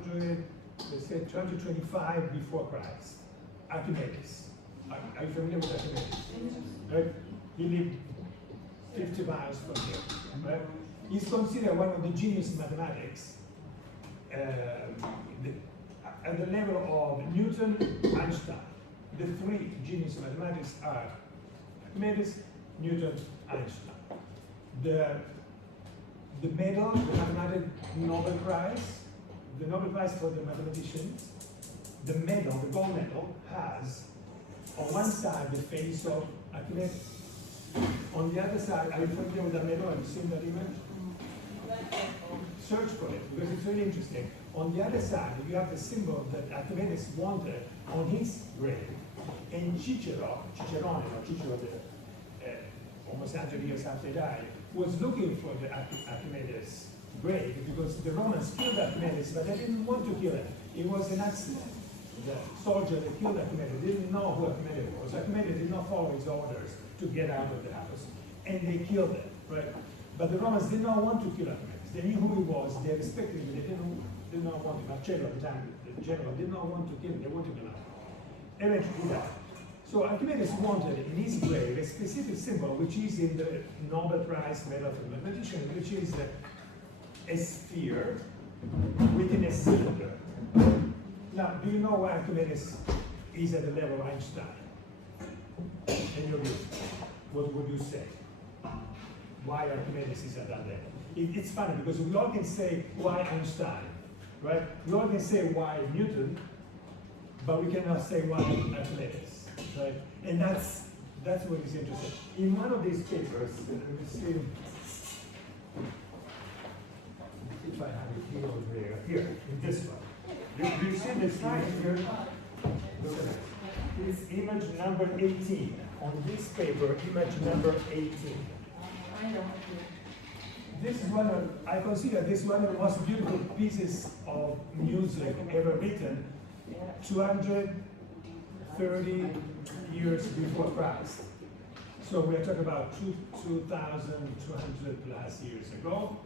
200, let's say 225 before Christ. Archimedes. Are you familiar with Archimedes? Right? He lived 50 miles from here. Right? He's considered one of the genius mathematics at the level of Newton, Einstein. The three genius mathematics are Archimedes, Newton, Einstein. The medal, the mathematical Nobel Prize, the Nobel Prize for the mathematicians, the medal, the gold medal, has on one side the face of Archimedes. On the other side, are you familiar with that medal? Have you seen that image? Search for it because it's really interesting. On the other side, you have the symbol that Archimedes wanted on his grave, and Cicero, almost 100 years after he died, was looking for the Archimedes grave because the Romans killed Archimedes, but they didn't want to kill him. It was an accident. The soldier that killed Archimedes didn't know who Archimedes was. Archimedes did not follow his orders to get out of the house, and they killed him, right? But the Romans did not want to kill Archimedes. They knew who he was, they respected him, they did not want to. Marcello at the time, the general, did not want to kill him, they wanted him out. Eventually he died. So Archimedes wanted in his grave a specific symbol, which is in the Nobel Prize medal for mathematician, which is a sphere within a cylinder. Now, do you know why Archimedes is at the level of Einstein? In your view, what would you say? Why Archimedes is at that level? It's funny because we all can say why Einstein, right? We all can say why Newton, but we cannot say why Archimedes, right? And that's what is interesting. In one of these papers, let me see if I have it here or there. Here, in this one. Do you see this slide here? Look at it. It's image number 18. On this paper, image number 18. This is I consider this one of the most beautiful pieces of music ever written, 230 years before Christ. So we're talking about 2,200 plus years ago.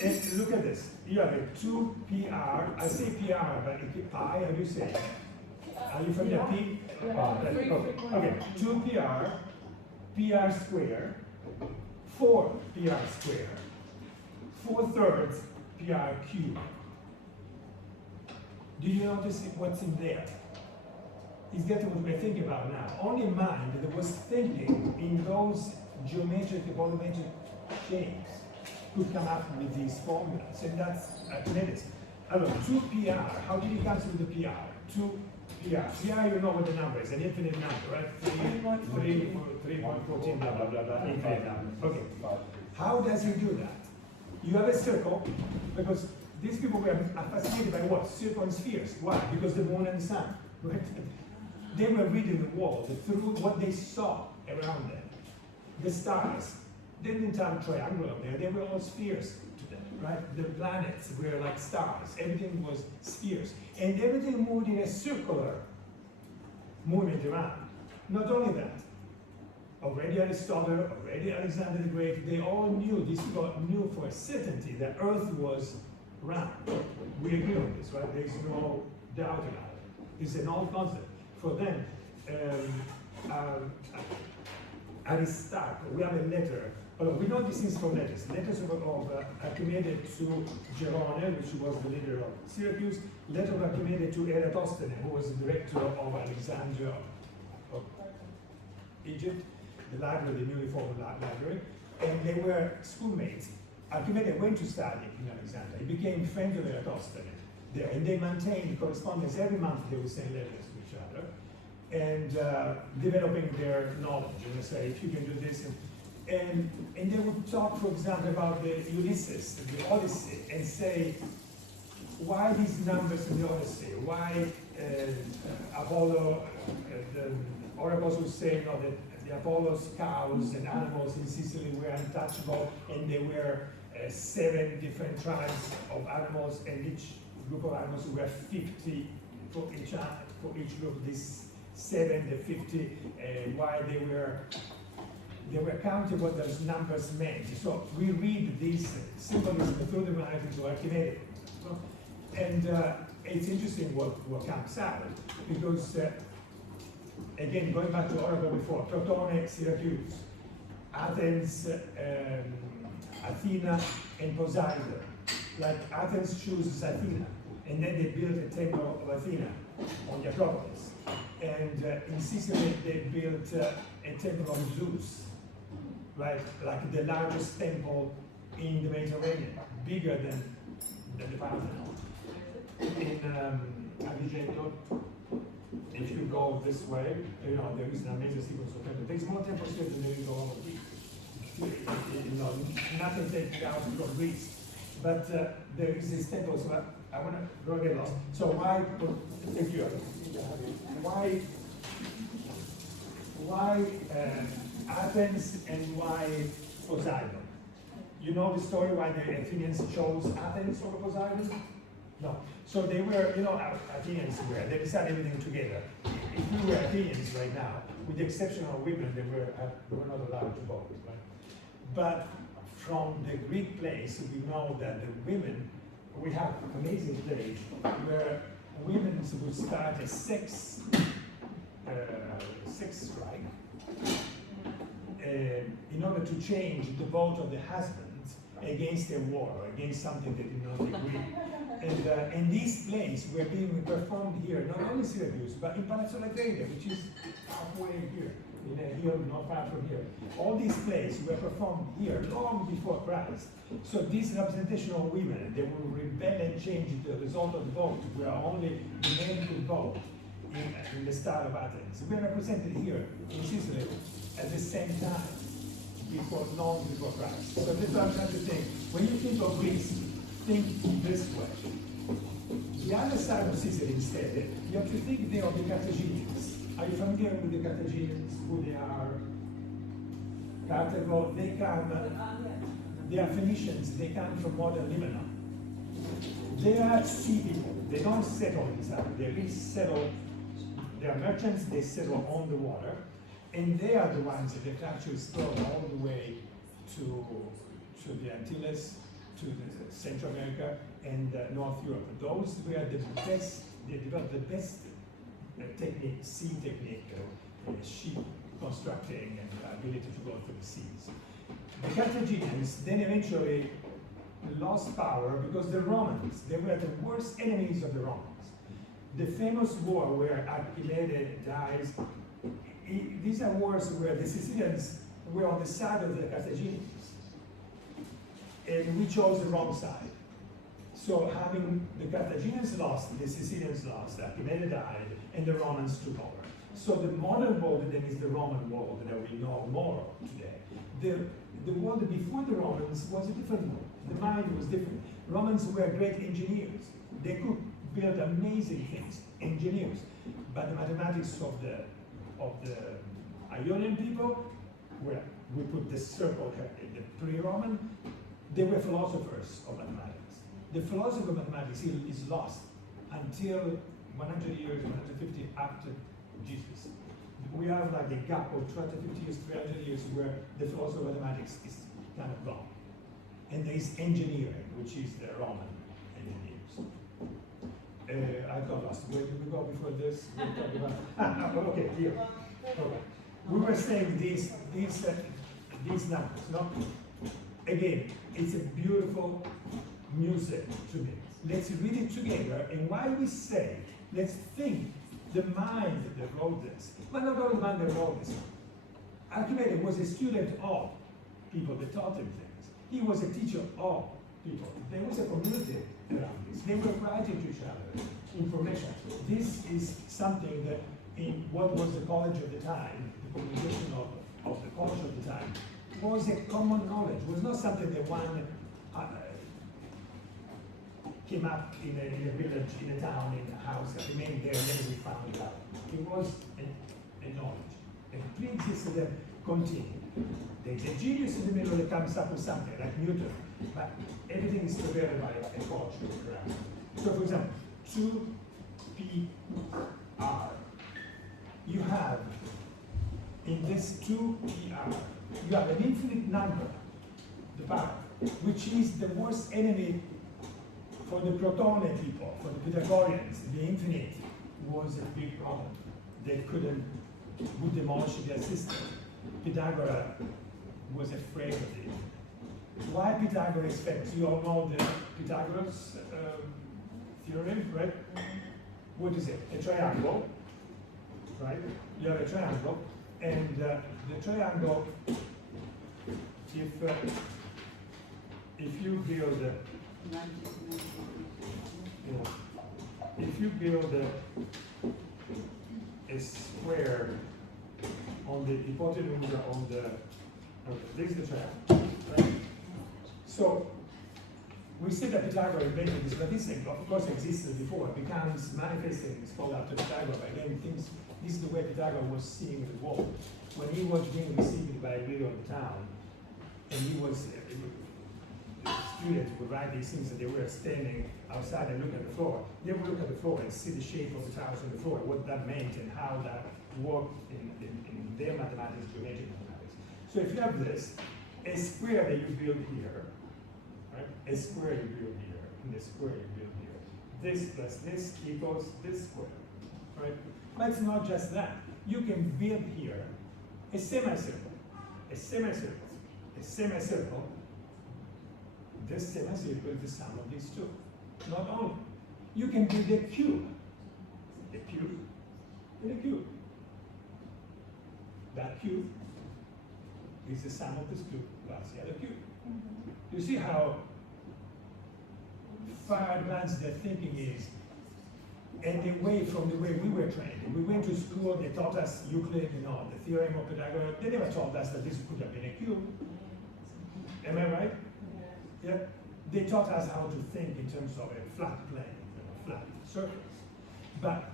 And look at this. You have a 2PR. I say PR, but pi, how do you say it? Are you familiar? P? Okay. 2PR, PR square, 4 PR square, 4/3 PR cube. Do you notice what's in there? Is that what we're thinking about now? Only mind that was thinking in those geometric, volumetric shapes could come up with these formulas, and that's Archimedes. 2PR, how did he come to the PR? 2PR. PR, you know what the number is, an infinite number, right? 3.14, blah, blah, blah, blah, infinite number. Okay. How does he do that? You have a circle, because these people were fascinated by what? Circle and spheres. Why? Because the moon and the sun, right? They were reading the world through what they saw around them. The stars, they didn't have triangular there, they were all spheres to them, right? The planets were like stars, everything was spheres. And everything moved in a circular movement around. Not only that, already Aristotle, already Alexander the Great, they all knew, these people knew for a certainty that Earth was round. We agree on this, right? There's no doubt about it. It's an old concept. For them, Aristotle, we have a letter. We know these things from letters. Letters of Archimedes to Gerone, which was the leader of Syracuse. Letter of Archimedes to Eratosthenes, who was the director of Alexandria of Egypt, the library, the newly formed library. And they were schoolmates. Archimedes went to study in Alexandria. He became friends with Eratosthenes there, and they maintained correspondence every month. They would send letters to each other, and developing their knowledge. And they say, if you can do this, and they would talk, for example, about the Ulysses, the Odyssey, and say, why these numbers in the Odyssey? Why Apollo, the oracles would say, that the Apollo's cows and animals in Sicily were untouchable, and there were 7 different tribes of animals, and each group of animals were 50 for each group. This 7, the 50, why they were counting what those numbers meant. So we read this symbolism through the writings of Archimedes. And it's interesting what comes out, because again, going back to Oracle before, Crotone, Syracuse, Athens, Athena, and Poseidon. Like Athens chooses Athena, and then they built a temple of Athena on the Acropolis. And in Sicily, they built a temple of Zeus, right? Like the largest temple in the Mediterranean, bigger than the Parthenon. In Agrigento, if you go this way, you know, there is an amazing sequence of temples. There's more temples here than there is all over Greece. You know, nothing taken out from Greece. But there is this temple, so I want to go get lost. So why, thank you, why Athens and why Poseidon? You know the story why the Athenians chose Athens over Poseidon? No. So they were, you know, Athenians were, they decided everything together. If we were Athenians right now, with the exception of women, they were not allowed to vote, right? But from the Greek place, we know that the women, we have amazing plays where women would start a sex strike in order to change the vote of the husbands against a war, against something they did not agree. And these plays were being performed here, not only in Syracuse, but in Palazzo Lagreda, which is halfway here, in a hill not far from here. All these plays were performed here long before Christ. So this representation of women, they will rebel and change the result of the vote, where only the men could vote in the style of Athens. We are represented here in Sicily at the same time, long before Christ. So this is what I'm trying to think. When you think of Greece, think this way. The other side of Sicily, instead, you have to think there of the Carthaginians. Are you familiar with the Carthaginians, who they are? Carthago, they are Phoenicians, they come from modern Lebanon. They are sea people, they don't settle inside, they really settle, they are merchants, they settle on the water, and they are the ones that they've actually explored all the way to the Antilles, to the Central America, and North Europe. Those were the best, they developed the best technique, sea technique, ship constructing and ability to go through the seas. The Carthaginians then eventually lost power because the Romans, they were the worst enemies of the Romans. The famous war where Archimedes dies, these are wars where the Sicilians were on the side of the Carthaginians, and we chose the wrong side. So having the Carthaginians lost, the Sicilians lost, Archimedes died, and the Romans took over. So the modern world then is the Roman world that we know more of today. The world before the Romans was a different world. The mind was different. Romans were great engineers. They could build amazing things, engineers. But the mathematics of the Ionian people, where we put the circle in the pre-Roman, they were philosophers of mathematics. The philosophy of mathematics is lost until 100 years, 150 after Jesus. We have like a gap of 250 years, 300 years where the philosophy of mathematics is kind of gone. And there is engineering, which is the Roman engineers. I got lost. Where did we go before this? We talked about, okay, here. Okay. We were saying these numbers, no? Again, it's a beautiful music to me. Let's read it together, and while we say, let's think the mind that wrote this. But not only the mind that wrote this. Archimedes was a student of people that taught him things. He was a teacher of people. There was a community around this. They were writing to each other information. This is something that in what was the college of the time, the communication of the college of the time, was a common knowledge. It was not something that one came up in a village, in a town, in a house, remained there, and then we found it out. It was a knowledge. And pre-existed and continued. There's a genius in the middle that comes up with something, like Newton, but everything is prepared by a culture around. So for example, 2PR. You have, in this 2PR, you have an infinite number, the power, which is the worst enemy For the Protone people, for the Pythagoreans, the infinite was a big problem. They would demolish their system. Pythagoras was afraid of it. Why Pythagoras is famous? You all know the Pythagoras theorem, right? What is it? A triangle, right? You have a triangle, and the triangle, if you build a square on the hypotenuse on the, okay, this is the triangle, right? So we see that Pythagoras invented this, but this of course existed before. It becomes manifesting, it's called after Pythagoras. Again, this is the way Pythagoras was seeing the world. When he was being received by a leader of the town, and he was, the students would write these things, and they were standing outside and looking at the floor. They would look at the floor and see the shape of the tiles on the floor, what that meant and how that worked in their mathematics, geometric mathematics. So if you have this, a square that you build here, right? A square you build here, and the square you build here. This plus this equals this square, right? But it's not just that. You can build here a semicircle, a semicircle, a semicircle. This semicircle is the sum of these two. Not only. You can build a cube, and a cube. That cube is the sum of this cube plus the other cube. You see how far advanced their thinking is, and away from the way we were trained. We went to school, they taught us Euclid, the theorem of Pythagoras. They never taught us that this could have been a cube. Am I right? Yeah. They taught us how to think in terms of a flat plane, a flat surface. But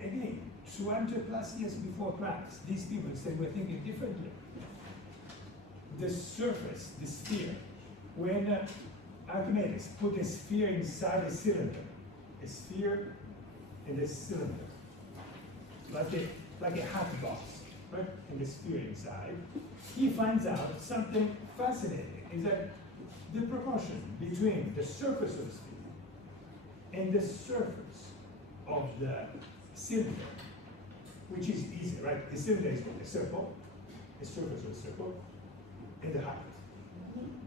again, 200 plus years before Christ, these people said we're thinking differently. The surface, the sphere, when Archimedes put a sphere inside a cylinder in this cylinder, like a hat box, right? And the sphere inside, he finds out something fascinating, is that the proportion between the surface of the sphere and the surface of the cylinder, which is easy, right? The cylinder is a circle, the surface of a circle, and the height.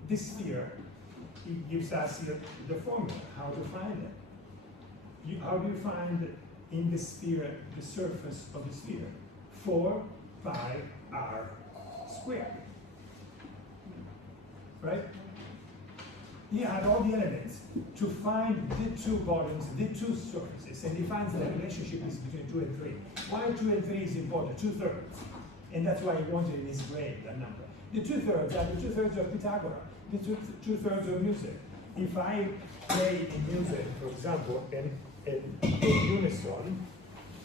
This sphere, it gives us the formula, how to find it. How do you find in the sphere the surface of the sphere? 4 pi r squared, right? He had all the elements to find the two bottoms, the two surfaces, and he finds that the relationship is between 2 and 3. Why 2 and 3 is important? 2/3. And that's why he wanted in his brain that number. The 2/3 are the 2/3 of Pythagoras, the 2/3 of music. If I play in music, for example, in unison,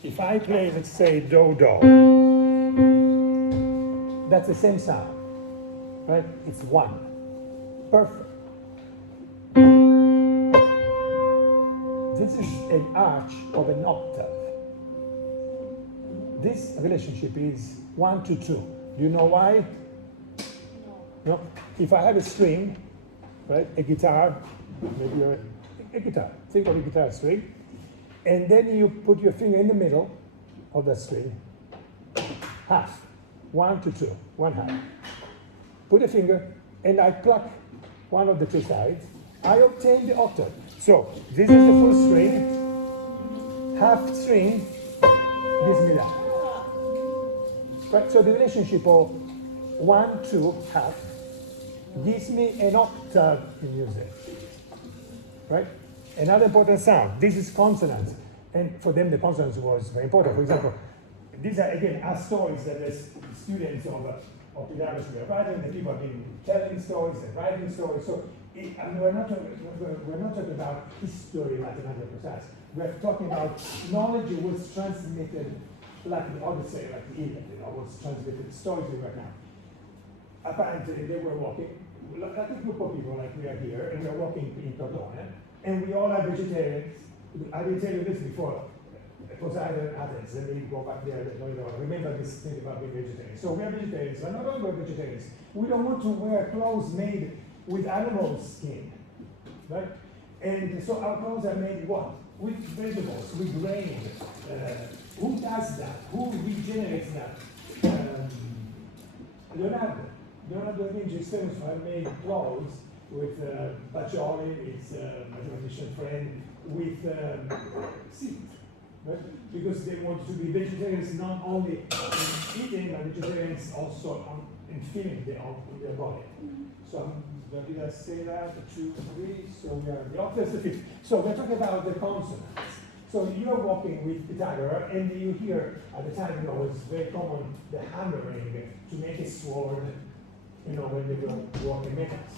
if I play, let's say, do, do, that's the same sound, right? It's 1. Perfect. This is an arch of an octave. This relationship is 1 to 2. Do you know why? No. If I have a string, right, a guitar, maybe a guitar. Think of a guitar string, and then you put your finger in the middle of the string, half, 1 to 2, 1/2. Put a finger, and I pluck one of the two sides. I obtain the octave. So this is the full string. Half string gives me that. Right? So the relationship of 1 to half gives me an octave in music. Right? Another important sound. This is consonants. And for them, the consonants was very important. For example, these are, again, are stories that the students of Pythagoras were writing, and people have been telling stories and writing stories. So we're not talking about history mathematical precise. We're talking about knowledge that was transmitted, like the Odyssey, like the Iliad, was transmitted stories right now. Apparently, they were walking, like a group of people like we are here, and we're walking in Crotone, and we all are vegetarians. I didn't tell you this before. Poseidon, Athens, and we go back there, remember this thing about being vegetarian. So we are vegetarians, but not only we're vegetarians, we don't want to wear clothes made with animal skin, right? And so our clothes are made what? With vegetables, with grain. Who does that? Who regenerates that? Leonardo da Vinci is famous for having made clothes with Pacioli, his mathematician friend, with seeds. Right? Because they want to be vegetarians not only in eating, but vegetarians also in feeling their body. So did I say that? 2, 3. So we are the octaves, the fifth. So we're talking about the consonants. So you're walking with Pythagoras, and you hear at the time, it was very common the hammering to make a sword, when they were walking metals.